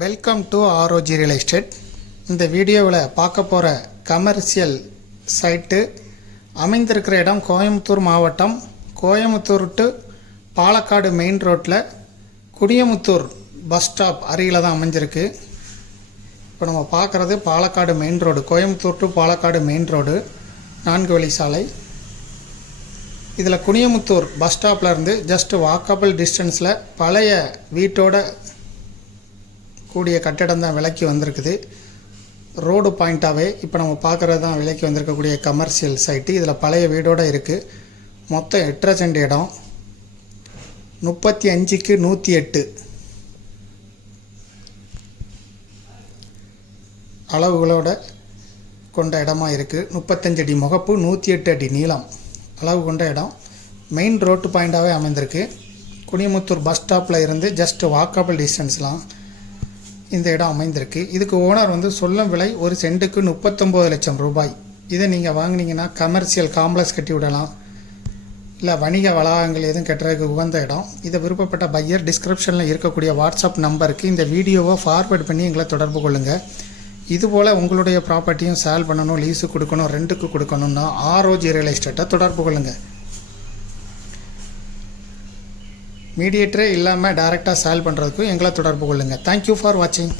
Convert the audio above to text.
Welcome to ROG real estate. இந்த வீடியோவில் பார்க்க போகிற கமர்ஷியல் சைட்டு அமைந்திருக்கிற இடம் கோயம்புத்தூர் மாவட்டம், கோயம்புத்தூர் டு பாலக்காடு மெயின் ரோட்டில் குடியமுத்தூர் பஸ் ஸ்டாப் அருகில் தான் அமைஞ்சிருக்கு. இப்போ நம்ம பார்க்குறது Palakkad main road, Coimbatore to Palakkad main road 4 வழி சாலை. இதில் குனியமுத்தூர் பஸ் ஸ்டாப்லேருந்து ஜஸ்ட் வாக்கபிள் டிஸ்டன்ஸில் பழைய வீட்டோட கூடிய கட்டிடம் தான் விலைக்கு வந்திருக்குது. ரோடு பாயிண்ட்டாகவே இப்போ நம்ம பார்க்குறது தான் விலைக்கு வந்திருக்கக்கூடிய கமர்ஷியல் சைட்டு. இதில் பழைய வீடோடு இருக்குது. மொத்தம் 8.5 சென்ட் இடம், 35க்கு 108 அளவுகளோட கொண்ட இடமா இருக்குது. 35 அடி முகப்பு, 108 அடி நீளம் அளவு கொண்ட இடம். மெயின் ரோட்டு பாயிண்ட்டாகவே அமைந்திருக்கு. குனியமுத்தூர் பஸ் ஸ்டாப்பில் இருந்து ஜஸ்ட் வாக்கபிள் டிஸ்டன்ஸ்லாம் இந்த இடம் அமைந்திருக்கு. இதுக்கு ஓனர் சொல்லும் விலை ஒரு சென்ட்டுக்கு 39 லட்சம் ரூபாய். இதை நீங்கள் வாங்கினீங்கன்னா கமர்ஷியல் காம்ப்ளெக்ஸ் கட்டி விடலாம், இல்லை வணிக வளாகங்கள் எதுவும் கட்டுறதுக்கு உகந்த இடம். இதை விருப்பப்பட்ட பையர் டிஸ்கிரிப்ஷனில் இருக்கக்கூடிய வாட்ஸ்அப் நம்பருக்கு இந்த வீடியோவை ஃபார்வேர்ட் பண்ணி எங்களை தொடர்பு கொள்ளுங்கள். இதுபோல் உங்களுடைய ப்ராப்பர்ட்டியும் சேல் பண்ணணும், லீஸு கொடுக்கணும், ரெண்ட்டுக்கு கொடுக்கணும்னா ஆர்ஓஜி ரியல் எஸ்டேட்டை தொடர்பு கொள்ளுங்கள். மீடியேட்டரே இல்லாமல் டைரெக்டாக சேல் பண்ணுறதுக்கும் எங்களை தொடர்பு கொள்ளுங்கள். தேங்க்யூ ஃபார் வாட்சிங்.